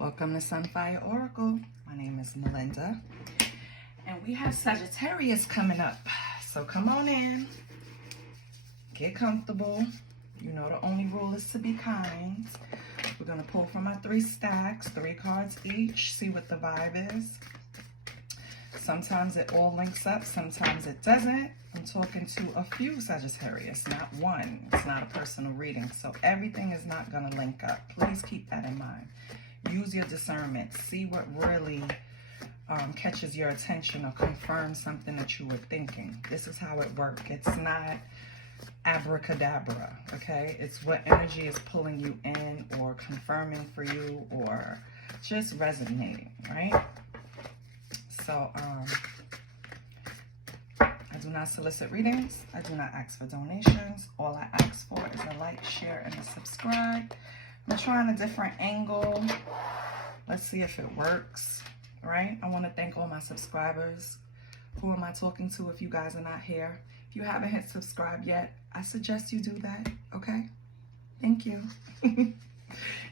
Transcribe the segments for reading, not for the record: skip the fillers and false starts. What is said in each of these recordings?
Welcome to Sunfire Oracle. My name is Melinda, and we have Sagittarius coming up. So come on in, get comfortable. You know the only rule is to be kind. We're going to pull from our 3 stacks, 3 cards each, see what the vibe is. Sometimes it all links up, sometimes it doesn't. I'm talking to a few Sagittarius, not one. It's not a personal reading, so everything is not going to link up. Please keep that in mind. Use your discernment. See what really catches your attention or confirms something that you were thinking. This is how it works. It's not abracadabra, okay? It's what energy is pulling you in or confirming for you or just resonating, right? So, I do not solicit readings. I do not ask for donations. All I ask for is a like, share, and a subscribe. I'm trying a different angle. Let's see if it works, right? I want to thank all my subscribers. Who am I talking to if you guys are not here? If you haven't hit subscribe yet, I suggest you do that, okay? Thank you.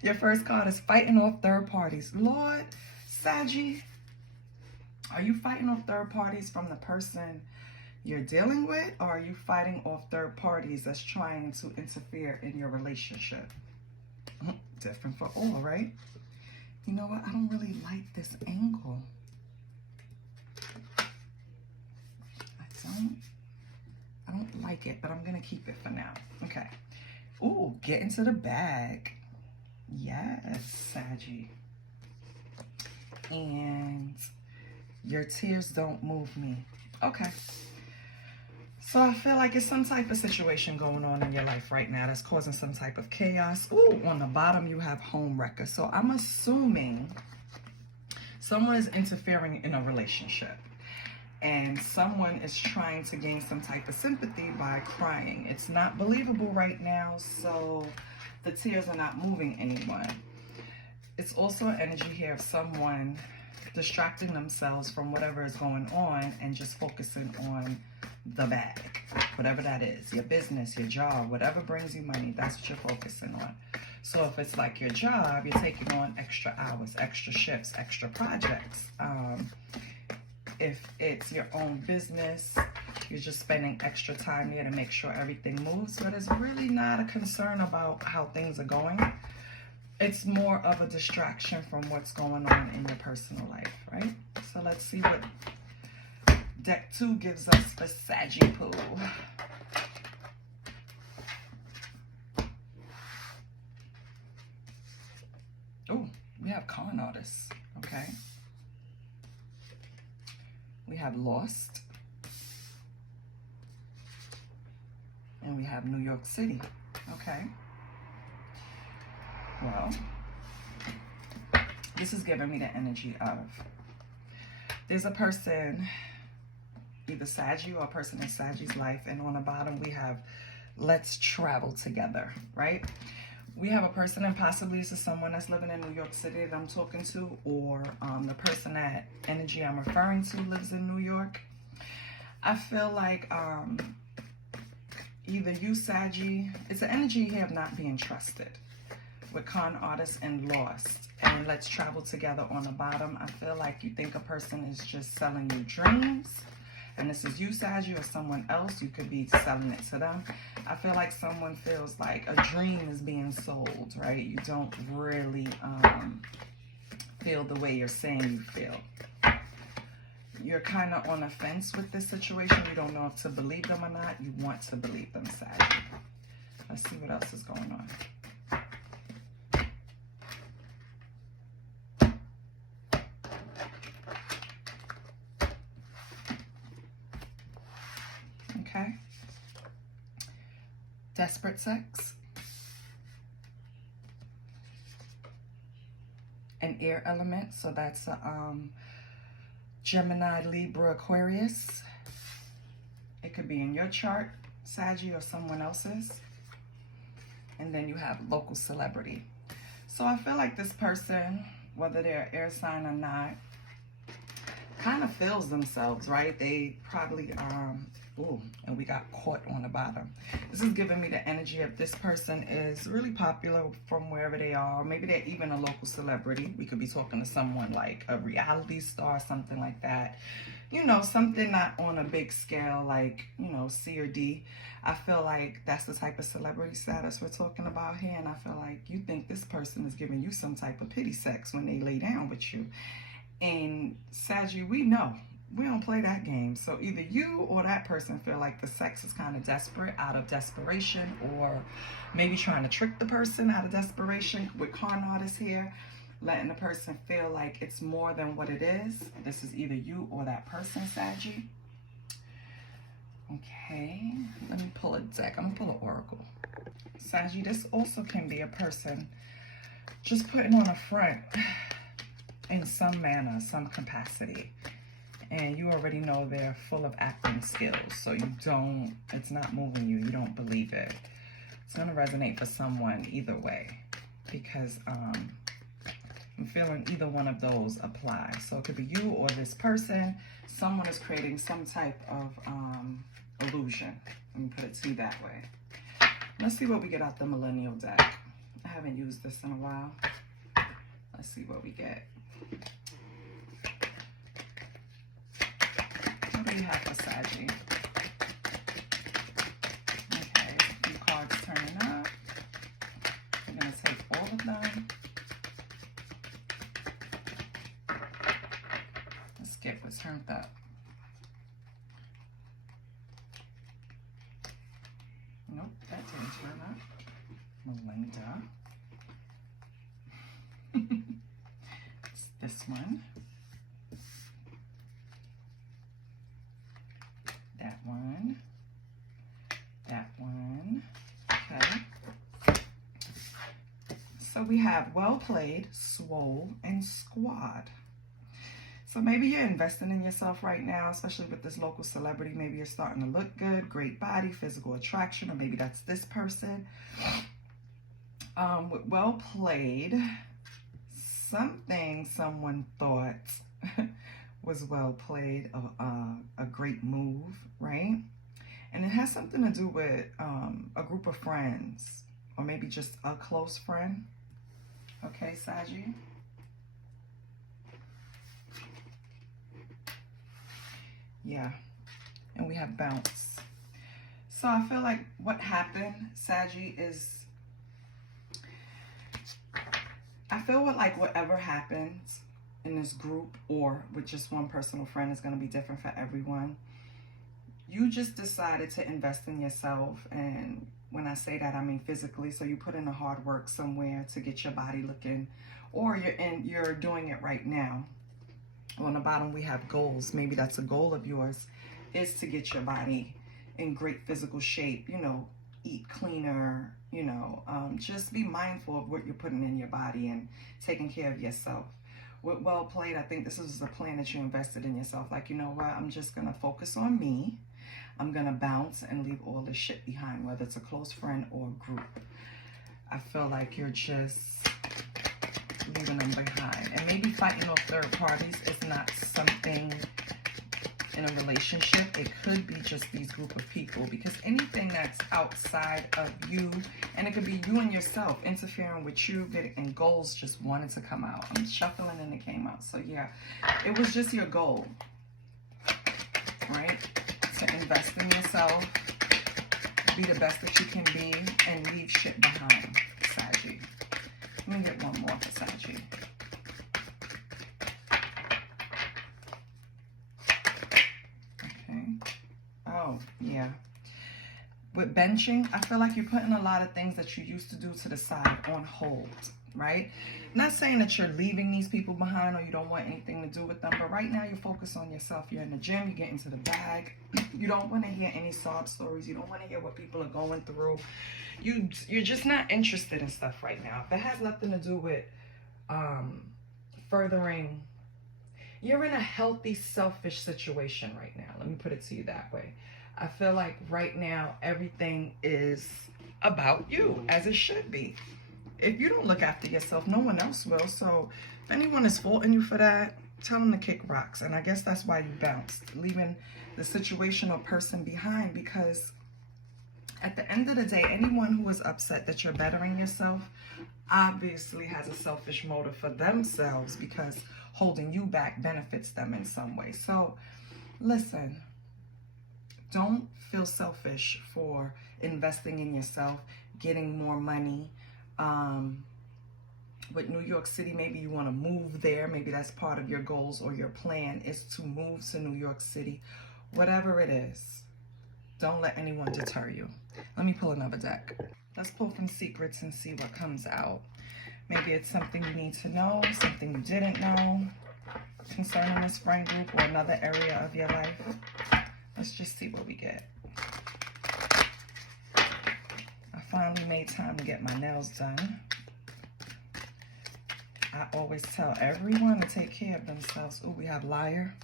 Your first card is fighting off third parties. Lord, Saggy, are you fighting off third parties from the person you're dealing with, or are you fighting off third parties that's trying to interfere in your relationship? Different for all, right? You know what? I don't really like this angle. I don't like it, but I'm going to keep it for now. Okay. Ooh, get into the bag. Yes, Saggy. And your tears don't move me. Okay. So I feel like it's some type of situation going on in your life right now that's causing some type of chaos. Ooh, on the bottom you have home wrecker. So I'm assuming someone is interfering in a relationship. And someone is trying to gain some type of sympathy by crying. It's not believable right now, so the tears are not moving anyone. It's also an energy here of someone distracting themselves from whatever is going on and just focusing on the bag, whatever that is, your business, your job, whatever brings you money, that's what you're focusing on. So if it's like your job, you're taking on extra hours, extra shifts, extra projects. If it's your own business, you're just spending extra time here to make sure everything moves, but it's really not a concern about how things are going. It's more of a distraction from what's going on in your personal life, right? So let's see what Deck 2 gives us for Saggy Poo. Oh, we have con artists, okay? We have Lost. And we have New York City, okay? Well, this is giving me the energy of, there's a person, either Saggy or a person in Saggy's life, and on the bottom we have let's travel together, right? We have a person, and possibly this is someone that's living in New York City that I'm talking to, or the person that energy I'm referring to lives in New York. I feel like either you, Saggy, it's an energy here of not being trusted with con artists and Lost. And let's travel together on the bottom. I feel like you think a person is just selling you dreams. And this is you, Saggy, or someone else. You could be selling it to them. I feel like someone feels like a dream is being sold, right? You don't really feel the way you're saying you feel. You're kind of on the fence with this situation. You don't know if to believe them or not. You want to believe them, Saggy. Let's see what else is going on. Okay. Desperate sex. An air element, so that's a Gemini, Libra, Aquarius. It could be in your chart, Saggy, or someone else's. And then you have local celebrity. So I feel like this person, whether they're air sign or not, kind of feels themselves, right? They probably Ooh, and we got caught on the bottom. This is giving me the energy of this person is really popular from wherever they are. Or maybe they're even a local celebrity. We could be talking to someone like a reality star, something like that. You know, something not on a big scale like, you know, C or D. I feel like that's the type of celebrity status we're talking about here. And I feel like you think this person is giving you some type of pity sex when they lay down with you. And Saggy, we know. We don't play that game. So either you or that person feel like the sex is kind of desperate, out of desperation, or maybe trying to trick the person out of desperation with con artists here, letting the person feel like it's more than what it is. This is either you or that person, Saggy. Okay, let me pull a deck. I'm gonna pull an oracle. Saggy, this also can be a person just putting on a front in some manner, some capacity. And you already know they're full of acting skills. So it's not moving you. You don't believe it. It's going to resonate for someone either way. Because I'm feeling either one of those apply. So it could be you or this person. Someone is creating some type of illusion. Let me put it to you that way. Let's see what we get out the Millennial deck. I haven't used this in a while. Let's see what we get. What do you have for Saggy? Okay, a few cards turning up. I'm going to take all of them. Let's get what's turned up. Nope, that didn't turn up. Melinda. It's this one. That one. That one. Okay. So we have well played, swole, and squad. So maybe you're investing in yourself right now, especially with this local celebrity. Maybe you're starting to look good, great body, physical attraction, or maybe that's this person. With well played, something someone thought was well played, a great move, right? And it has something to do with a group of friends, or maybe just a close friend. Okay, Saggy? Yeah, and we have bounce. So I feel like what happened, Saggy, is I feel like whatever happens in this group or with just one personal friend is going to be different for everyone. You just decided to invest in yourself, and when I say that, I mean physically. So you put in the hard work somewhere to get your body looking, or you're doing it right now. On the bottom, we have goals. Maybe that's a goal of yours, is to get your body in great physical shape, you know, eat cleaner, you know, just be mindful of what you're putting in your body and taking care of yourself. With well played, I think this is a plan that you invested in yourself. Like, you know what, I'm just going to focus on me. I'm going to bounce and leave all the shit behind, whether it's a close friend or a group. I feel like you're just leaving them behind. And maybe fighting off third parties is not something in a relationship. It could be just these group of people, because anything that's outside of you, and it could be you and yourself interfering with you, and goals just wanted to come out. I'm shuffling and it came out. So yeah, it was just your goal, right? To invest in yourself, be the best that you can be, and leave shit behind, Saggy. Let me get one more for Saggy. Okay. Oh, yeah. With benching, I feel like you're putting a lot of things that you used to do to the side on hold, right? Not saying that you're leaving these people behind or you don't want anything to do with them, but right now you're focused on yourself. You're in the gym, you get into the bag. You don't want to hear any sob stories. You don't want to hear what people are going through. You're just not interested in stuff right now. If it has nothing to do with furthering, you're in a healthy, selfish situation right now. Let me put it to you that way. I feel like right now everything is about you, as it should be. If you don't look after yourself, no one else will. So if anyone is faulting you for that, Tell them to kick rocks. And I guess that's why you bounced, leaving the situation or person behind, because at the end of the day, anyone who is upset that you're bettering yourself obviously has a selfish motive for themselves, because holding you back benefits them in some way. So listen, don't feel selfish for investing in yourself, getting more money. With New York City, maybe you want to move there. Maybe that's part of your goals, or your plan is to move to New York City. Whatever it is, don't let anyone deter you. Let me pull another deck. Let's pull some secrets and see what comes out. Maybe it's something you need to know, something you didn't know concerning this friend group or another area of your life. Let's just see what we get. I finally made time to get my nails done. I always tell everyone to take care of themselves. Oh, we have liar.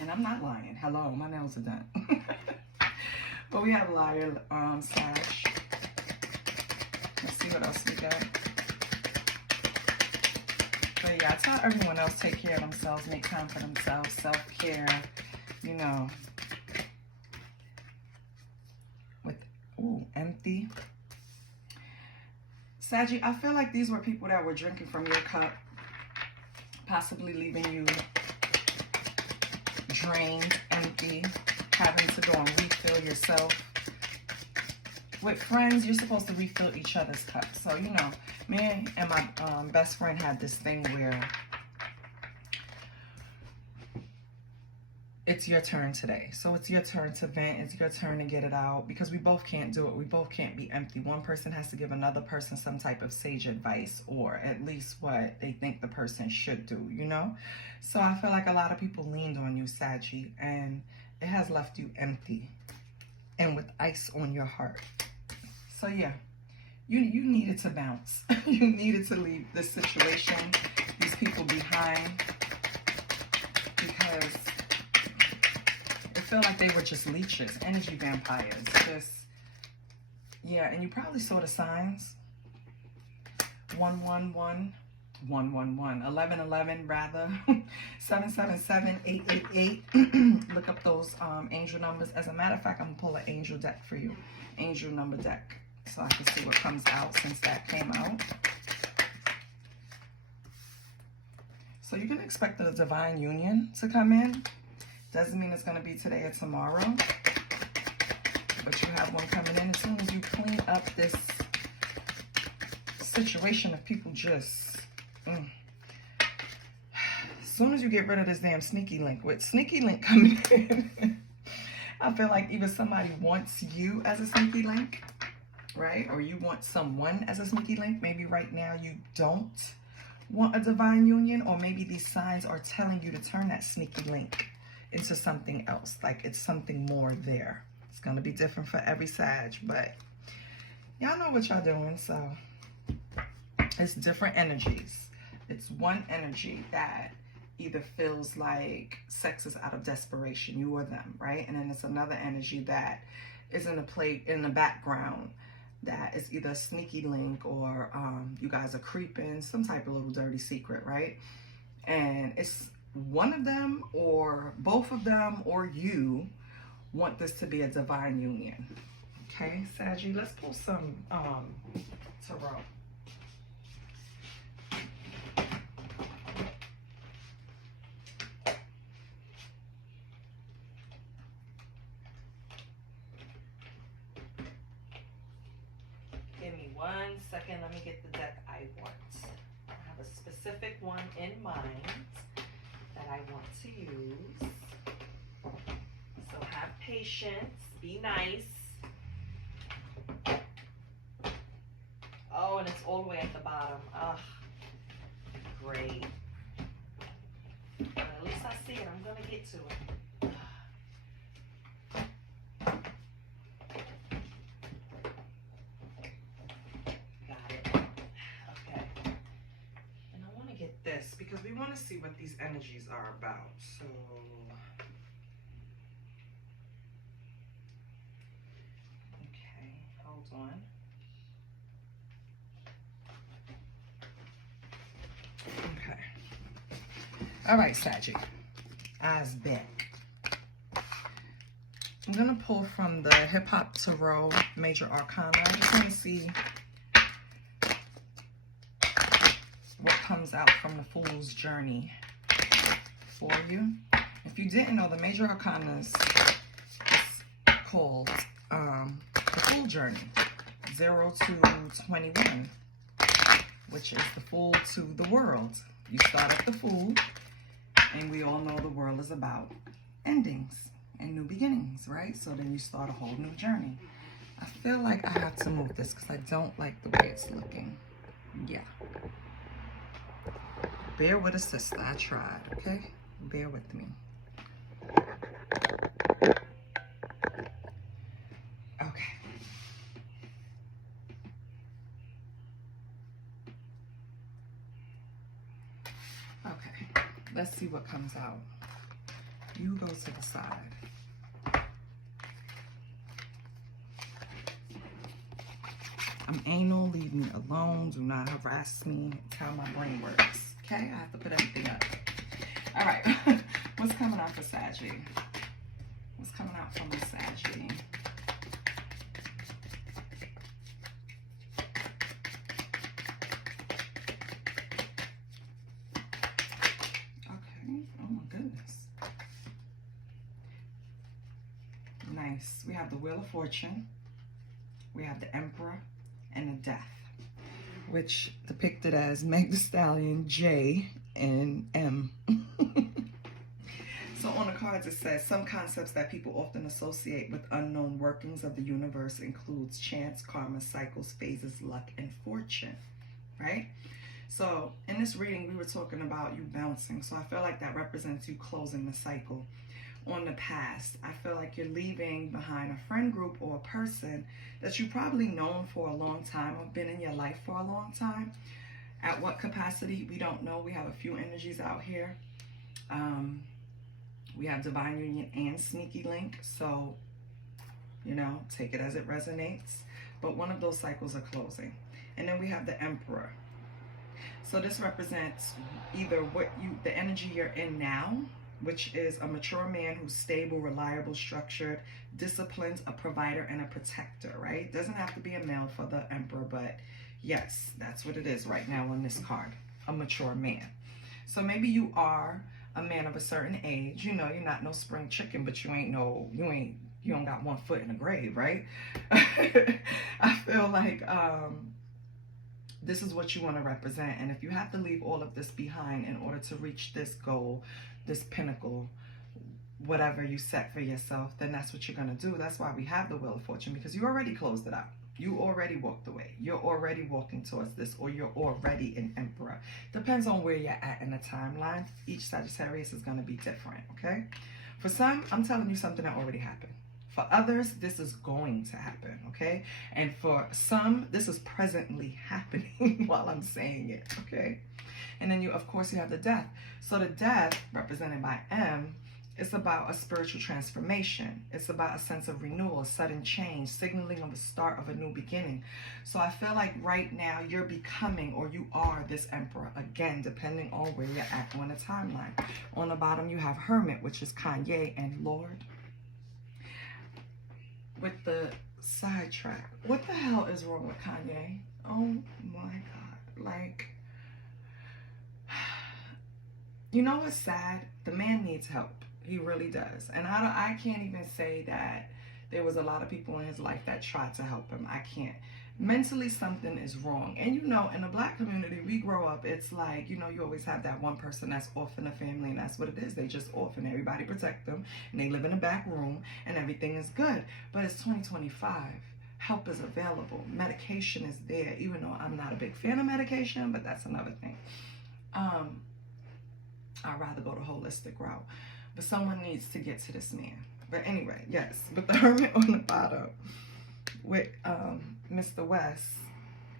And I'm not lying. Hello, my nails are done. But we have liar, Sag. Let's see what else we got. But yeah, I tell everyone else take care of themselves, make time for themselves, self-care, you know. With, ooh, empty. Saggy, I feel like these were people that were drinking from your cup, possibly leaving you drained, empty, having to go and refill yourself. With friends, you're supposed to refill each other's cups. So, you know, me and my best friend had this thing where it's your turn today. So it's your turn to vent. It's your turn to get it out, because we both can't do it. We both can't be empty. One person has to give another person some type of sage advice, or at least what they think the person should do, you know? So I feel like a lot of people leaned on you, Saggy, and it has left you empty and with ice on your heart. So yeah, you needed to bounce. You needed to leave this situation, these people behind, because it felt like they were just leeches, energy vampires. Just, yeah, and you probably saw the signs. 111, 111, 1111 rather, 777, 888. Look up those angel numbers. As a matter of fact, I'm gonna pull an angel deck for you, angel number deck, so I can see what comes out since that came out. So you can expect a divine union to come in. Doesn't mean it's going to be today or tomorrow, but you have one coming in as soon as you clean up this situation of people just... As soon as you get rid of this damn sneaky link, with sneaky link coming in, I feel like either somebody wants you as a sneaky link, right? Or you want someone as a sneaky link. Maybe right now you don't want a divine union, or maybe these signs are telling you to turn that sneaky link into something else, like it's something more there. It's gonna be different for every Sag, but y'all know what y'all doing. So it's different energies. It's one energy that either feels like sex is out of desperation, you or them, right? And then it's another energy that is in the background, that is either a sneaky link, or you guys are creeping, some type of little dirty secret, right? And it's one of them or both of them, or you want this to be a divine union. Okay, Saggy, let's pull some tarot. Give me 1 second, let me get the deck I want. I have a specific one in mind that I want to use. So have patience, be nice. Oh, and it's all the way at the bottom. Ugh, great. But at least I see it, I'm gonna get to it. Got it. Okay. And I want to get this because we want to see what these energies are about. So okay, hold on. Okay. All right, Saggy. Eyes back. I'm going to pull from the Hip Hop Tarot Major Arcana. I just want to see what comes out from the Fool's Journey for you. If you didn't know, the Major Arcana is called the Fool Journey, 0 to 21, which is the Fool to the world. You start at the Fool, and we all know the world is about endings and new beginnings, right? So then you start a whole new journey. I feel like I have to move this because I don't like the way it's looking. Yeah. Bear with a sister. I tried, okay? Bear with me. Okay. Okay. Let's see what comes out. You go to the side. I'm anal, leave me alone, do not harass me, it's how my brain works. Okay, I have to put everything up. All right, what's coming out for Saggy? What's coming out from the Saggy? Okay, oh my goodness. Nice, we have the Wheel of Fortune, we have the Emperor, and a Death, which depicted as Meg Thee Stallion, J, and M. So on the cards it says, some concepts that people often associate with unknown workings of the universe includes chance, karma, cycles, phases, luck, and fortune, right? So in this reading, we were talking about you bouncing. So I feel like that represents you closing the cycle on the past. I feel like you're leaving behind a friend group or a person that you've probably known for a long time or been in your life for a long time. At what capacity, we don't know. We have a few energies out here. We have Divine Union and Sneaky Link. So, you know, take it as it resonates. But one of those cycles are closing. And then we have the Emperor. So this represents either the energy you're in now, which is a mature man who's stable, reliable, structured, disciplined, a provider, and a protector, right? Doesn't have to be a male for the Emperor, but yes, that's what it is right now on this card, a mature man. So maybe you are a man of a certain age. You know, you're not no spring chicken, but you don't got one foot in the grave, right? I feel like this is what you want to represent. And if you have to leave all of this behind in order to reach this goal, this pinnacle, whatever you set for yourself, then that's what you're going to do. That's why we have the Wheel of Fortune, because you already closed it out. You already walked away. You're already walking towards this, or you're already an Emperor. Depends on where you're at in the timeline. Each Sagittarius is going to be different, okay? For some, I'm telling you something that already happened. For others, this is going to happen, okay? And for some, this is presently happening while I'm saying it, okay? And then of course, you have the Death. So the Death, represented by M, is about a spiritual transformation. It's about a sense of renewal, a sudden change, signaling of the start of a new beginning. So I feel like right now you're becoming, or you are, this Emperor, again, depending on where you're at on the timeline. On the bottom, you have Hermit, which is Kanye and Lord. With the sidetrack, what the hell is wrong with Kanye? Oh my God. Like, you know what's sad? The man needs help. He really does. And I can't even say that there was a lot of people in his life that tried to help him. I can't. Mentally, something is wrong. And you know, in the Black community, we grow up, it's like, you know, you always have that one person that's off in the family, and that's what it is. They just off, and everybody protect them, and they live in a back room, and everything is good. But it's 2025. Help is available. Medication is there, even though I'm not a big fan of medication, but that's another thing. I'd rather go the holistic route. But someone needs to get to this man. But anyway, yes. But the Hermit on the bottom with Mr. West,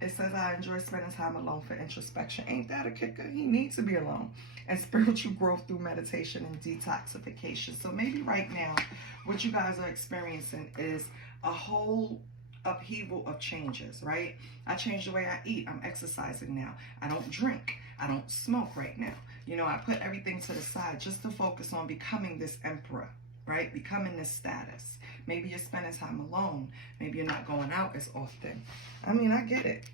it says, I enjoy spending time alone for introspection. Ain't that a kicker? He needs to be alone. And spiritual growth through meditation and detoxification. So maybe right now, what you guys are experiencing is a whole upheaval of changes, right? I changed the way I eat. I'm exercising now. I don't drink. I don't smoke right now. You know, I put everything to the side just to focus on becoming this emperor, right? Becoming this status. Maybe you're spending time alone. Maybe you're not going out as often. I mean, I get it.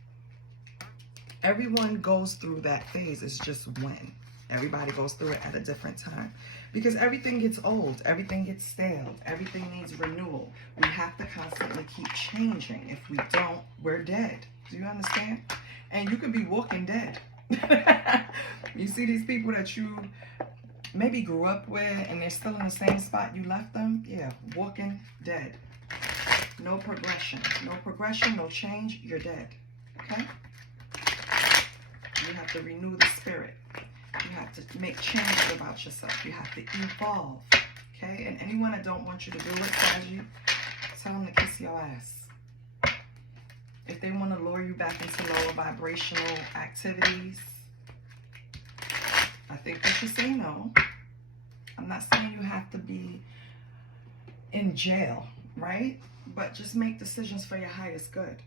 Everyone goes through that phase. It's just when. Everybody goes through it at a different time. Because everything gets old. Everything gets stale. Everything needs renewal. We have to constantly keep changing. If we don't, we're dead. Do you understand? And you could be walking dead. You see these people that you maybe grew up with and they're still in the same spot you left them? Yeah, walking dead. No progression. No progression, no change. You're dead. Okay? You have to renew the spirit. You have to make changes about yourself. You have to evolve. Okay? And anyone that don't want you to do it, Saggy, tell them to kiss your ass. If they want to lure you back into lower vibrational activities, I think they should say no. I'm not saying you have to be in jail, right? But just make decisions for your highest good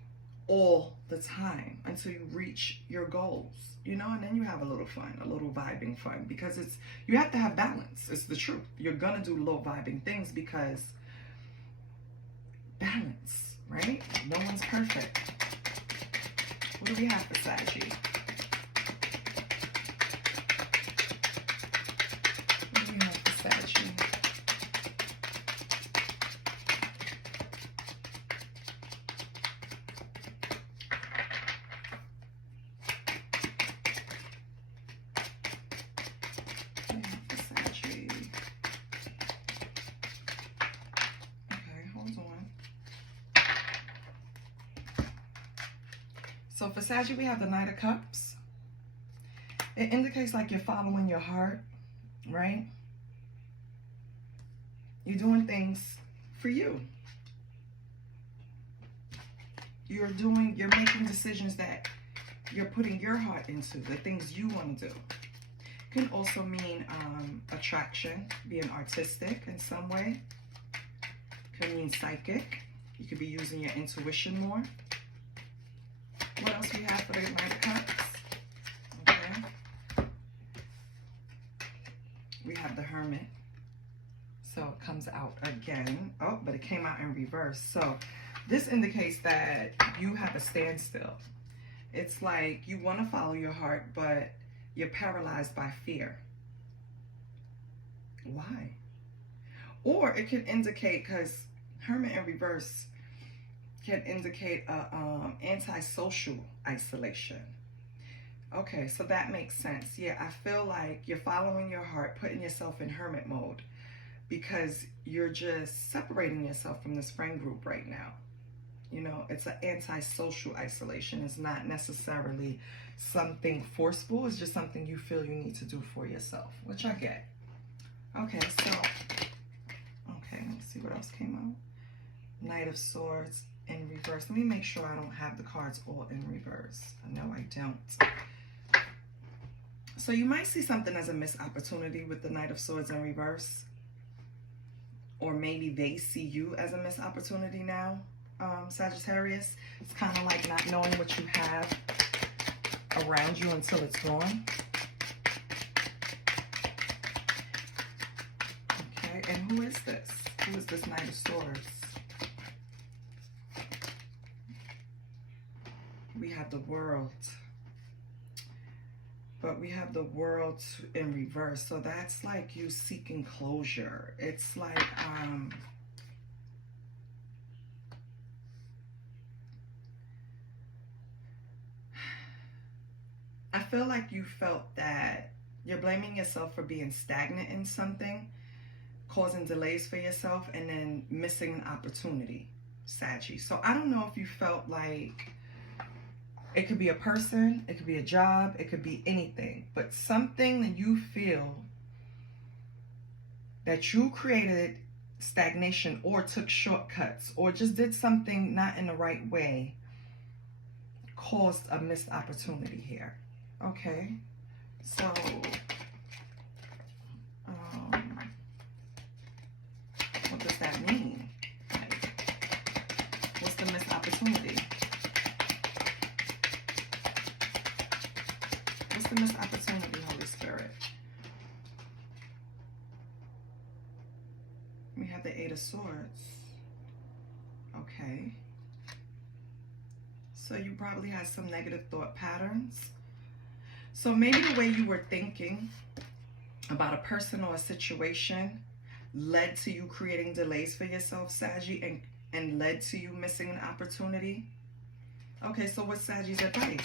all the time until you reach your goals, you know, and then you have a little fun, a little vibing fun, because you have to have balance. It's the truth. You're going to do low vibing things because balance, right? No one's perfect. What do we have for Saggy? What do we have for Saggy? So for Saggy, we have the Knight of Cups. It indicates like you're following your heart, right? You're doing things for you. You're making decisions that you're putting your heart into, the things you want to do. Can also mean attraction, being artistic in some way. Could mean psychic. You could be using your intuition more. What else we have for the Knight of Cups? Okay. We have the Hermit. So it comes out again. Oh, but it came out in reverse. So this indicates that you have a standstill. It's like you want to follow your heart, but you're paralyzed by fear. Why? Or it could indicate, because Hermit in reverse can indicate antisocial isolation. Okay, so that makes sense. Yeah, I feel like you're following your heart, putting yourself in hermit mode because you're just separating yourself from this friend group right now. You know, it's an antisocial isolation. It's not necessarily something forceful. It's just something you feel you need to do for yourself, which I get. Okay, so, okay, let's see what else came out. Knight of Swords in reverse. Let me make sure I don't have the cards all in reverse. No, I don't. So you might see something as a missed opportunity with the Knight of Swords in reverse. Or maybe they see you as a missed opportunity now, Sagittarius. It's kind of like not knowing what you have around you until it's gone. Okay, and who is this? Who is this Knight of Swords? We have the World. But we have the World in reverse. So that's like you seeking closure. It's like, I feel like you felt that you're blaming yourself for being stagnant in something, causing delays for yourself, and then missing an opportunity, Saggy. So I don't know if you felt like it could be a person, it could be a job, it could be anything, but something that you feel that you created stagnation or took shortcuts or just did something not in the right way caused a missed opportunity here. Okay, so what does that mean? Like, what's the missed opportunity? What's the missed opportunity, Holy Spirit? have the Eight of Swords. Okay. So you probably had some negative thought patterns. So maybe the way you were thinking about a person or a situation led to you creating delays for yourself, Saggy, and led to you missing an opportunity. Okay, so what's Saggy's advice?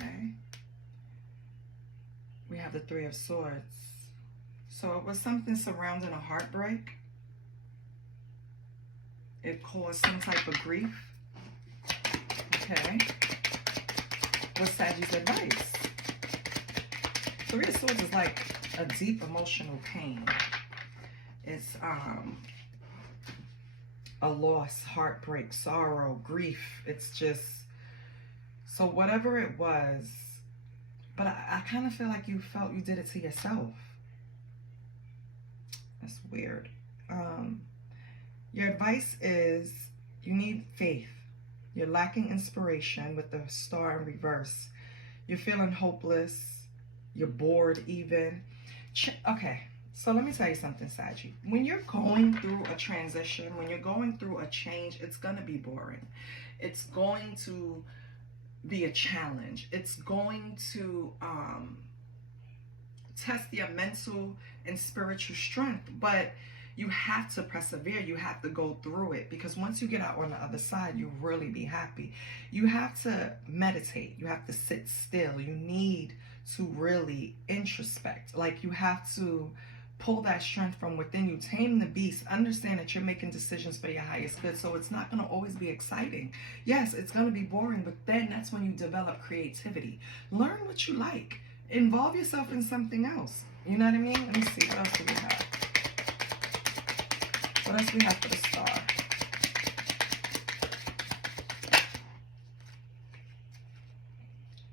Okay. We have the Three of Swords. So it was something surrounding a heartbreak. It caused some type of grief. Okay. What's Saggy's advice? Three of Swords is like a deep emotional pain. It's a loss, heartbreak, sorrow, grief. It's just, so whatever it was, but I kind of feel like you felt you did it to yourself. That's weird. Your advice is you need faith. You're lacking inspiration with the Star in reverse. You're feeling hopeless. You're bored even. Okay, so let me tell you something, Saggy. When you're going through a transition, when you're going through a change, it's going to be boring. It's going to be a challenge. It's going to test your mental and spiritual strength, but you have to persevere. You have to go through it, because once you get out on the other side, you'll really be happy. You have to meditate. You have to sit still. You need to really introspect. Like, you have to pull that strength from within you, tame the beast, understand that you're making decisions for your highest good. So it's not going to always be exciting. Yes, it's going to be boring, but then that's when you develop creativity. Learn what you like. Involve yourself in something else. You know what I mean? Let me see. What else do we have? What else do we have for the Star?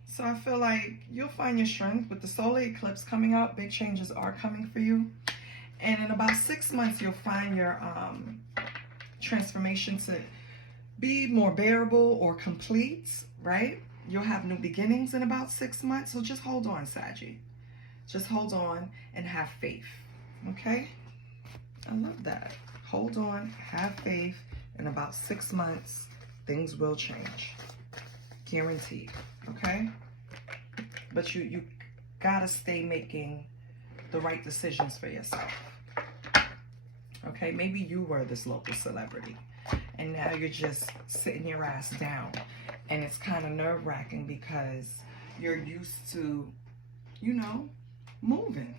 So I feel like you'll find your strength with the solar eclipse coming out. Big changes are coming for you. And in about 6 months, you'll find your transformation to be more bearable or complete, right? You'll have new beginnings in about 6 months. So just hold on, Saggy. Just hold on and have faith, okay? I love that. Hold on, have faith. In about 6 months, things will change. Guaranteed, okay? But you gotta stay making the right decisions for yourself. Okay, maybe you were this local celebrity and now you're just sitting your ass down, and it's kind of nerve-wracking because you're used to, you know, moving.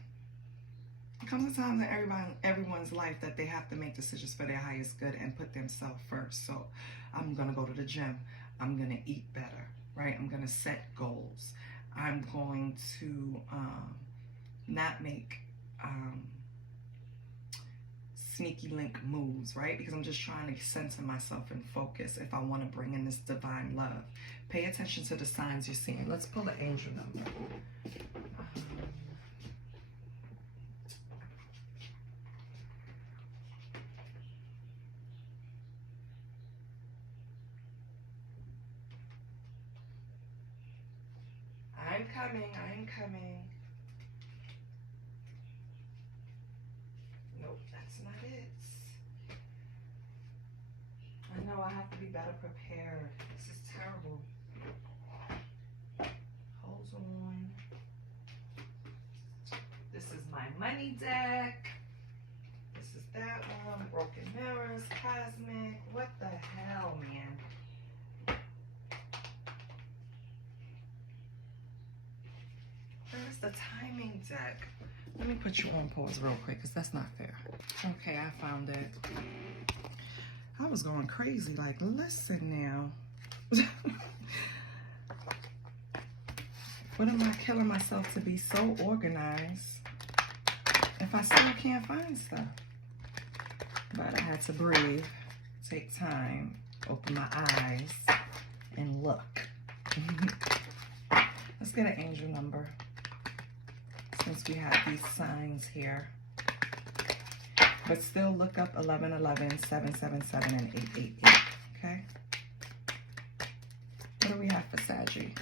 There comes a time in everyone's life that they have to make decisions for their highest good and put themselves first. So I'm gonna go to the gym. I'm gonna eat better, right? I'm gonna set goals. I'm going to not make sneaky link moves, right? Because I'm just trying to center myself and focus if I want to bring in this divine love. Pay attention to the signs you're seeing. Let's pull the angel number. I'm coming, I'm coming. Nope, that's not it. I know I have to be better prepared. This is terrible. Hold on. This is my money deck. This is that one. Broken mirrors, cosmic. What the hell, man? Where's the timing deck? Let me put you on pause real quick, because that's not fair. Okay, I found it. I was going crazy. Like, listen now. What am I killing myself to be so organized if I still can't find stuff? But I had to breathe, take time, open my eyes, and look. Let's get an angel number, since we have these signs here. But still look up 1111, 777, and 888, okay? What do we have for Saggy?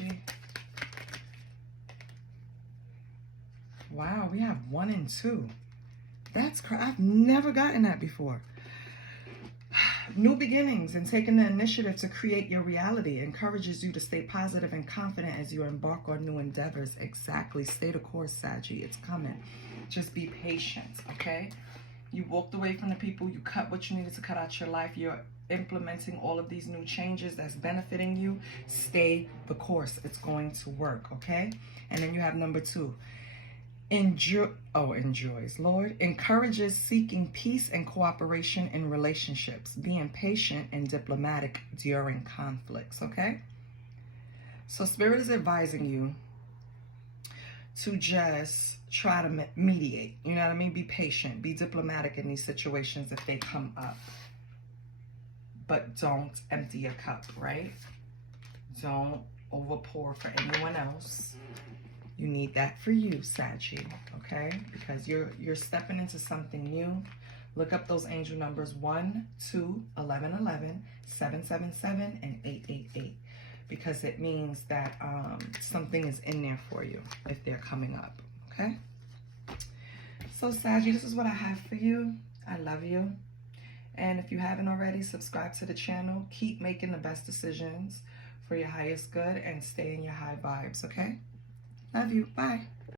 Saggy. Wow, we have 1 and 2. That's I've never gotten that before. New beginnings and taking the initiative to create your reality encourages you to stay positive and confident as you embark on new endeavors. Exactly. Stay the course, Saggy. It's coming. Just be patient, okay? You walked away from the people. You cut what you needed to cut out your life. You're implementing all of these new changes that's benefiting you. Stay the course. It's going to work, okay? And then you have number 2. Enjoys, Lord. Encourages seeking peace and cooperation in relationships, being patient and diplomatic during conflicts, okay? So Spirit is advising you to just try to mediate, you know what I mean? Be patient, be diplomatic in these situations if they come up. But don't empty your cup, right? Don't overpour for anyone else. You need that for you, Saggy, okay? Because you're stepping into something new. Look up those angel numbers 1, 2, 11, 11, 777, and 888. Because it means that something is in there for you if they're coming up, okay? So, Saggy, this is what I have for you. I love you. And if you haven't already, subscribe to the channel. Keep making the best decisions for your highest good and stay in your high vibes, okay? Love you. Bye.